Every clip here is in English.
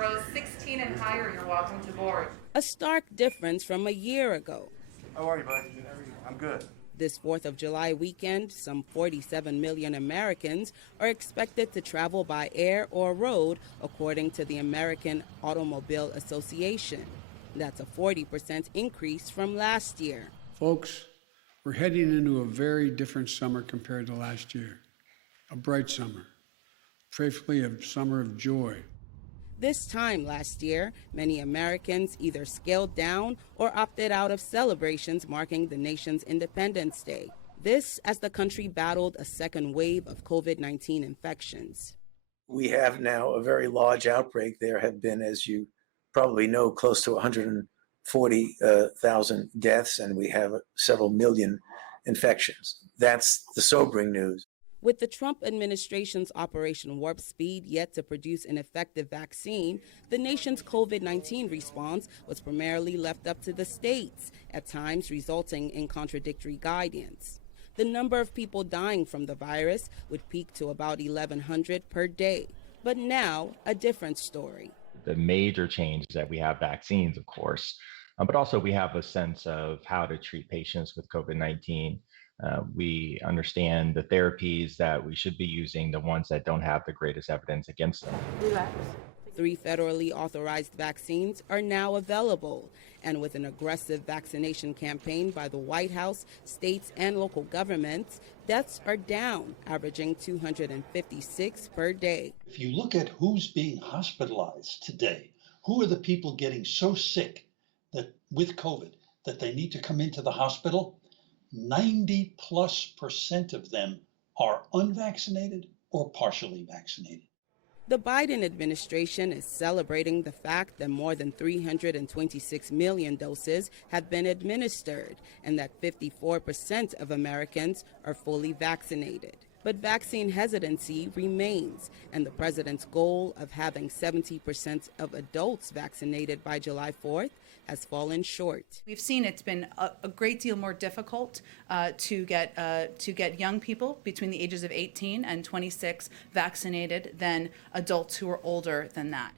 rows 16 and higher, you're welcome to board. A stark difference from a year ago. How are you, buddy? I'm good. This 4th of July weekend, some 47 million Americans are expected to travel by air or road, according to the American Automobile Association. That's a 40% increase from last year. Folks, we're heading into a very different summer compared to last year. A bright summer, prayerfully a summer of joy. This time last year, many Americans either scaled down or opted out of celebrations marking the nation's Independence Day. This as the country battled a second wave of COVID-19 infections. We have now a very large outbreak. There have been, as you probably know, close to 140,000 deaths, and we have several million infections. That's the sobering news. With the Trump administration's Operation Warp Speed yet to produce an effective vaccine, the nation's COVID-19 response was primarily left up to the states, at times resulting in contradictory guidance. The number of people dying from the virus would peak to about 1,100 per day. But now, a different story. The major change is that we have vaccines, of course, but also we have a sense of how to treat patients with COVID-19. We understand the therapies that we should be using, the ones that don't have the greatest evidence against them. Relax. 3 federally authorized vaccines are now available. And with an aggressive vaccination campaign by the White House, states, and local governments, deaths are down, averaging 256 per day. If you look at who's being hospitalized today, who are the people getting so sick that with COVID that they need to come into the hospital? 90+% of them are unvaccinated or partially vaccinated. The Biden administration is celebrating the fact that more than 326 million doses have been administered and that 54% of Americans are fully vaccinated. But vaccine hesitancy remains, and the president's goal of having 70% of adults vaccinated by July 4th has fallen short. We've seen it's been a great deal more difficult to get young people between the ages of 18 and 26 vaccinated than adults who are older than that.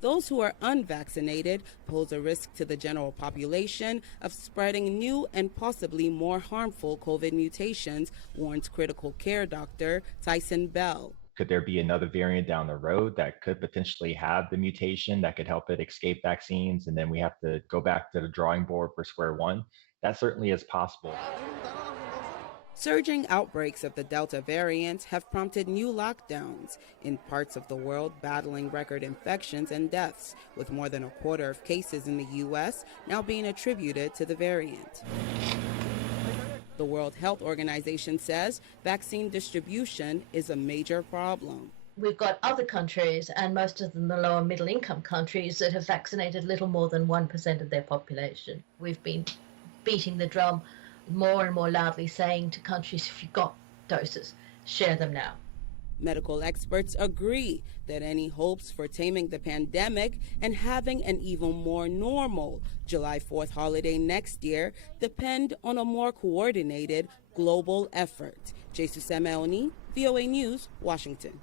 Those who are unvaccinated pose a risk to the general population of spreading new and possibly more harmful COVID mutations, warns critical care doctor Tyson Bell. Could there be another variant down the road that could potentially have the mutation that could help it escape vaccines, and then we have to go back to the drawing board for square one? That certainly is possible. Surging outbreaks of the Delta variant have prompted new lockdowns in parts of the world battling record infections and deaths, with more than a quarter of cases in the U.S. now being attributed to the variant. The World Health Organization says vaccine distribution is a major problem. We've got other countries, and most of them the lower middle income countries, that have vaccinated little more than 1% of their population. We've been beating the drum more and more loudly, saying to countries, if you've got doses, share them now. Medical experts agree that any hopes for taming the pandemic and having an even more normal July 4th holiday next year depend on a more coordinated global effort. Jesusemen, VOA News, Washington.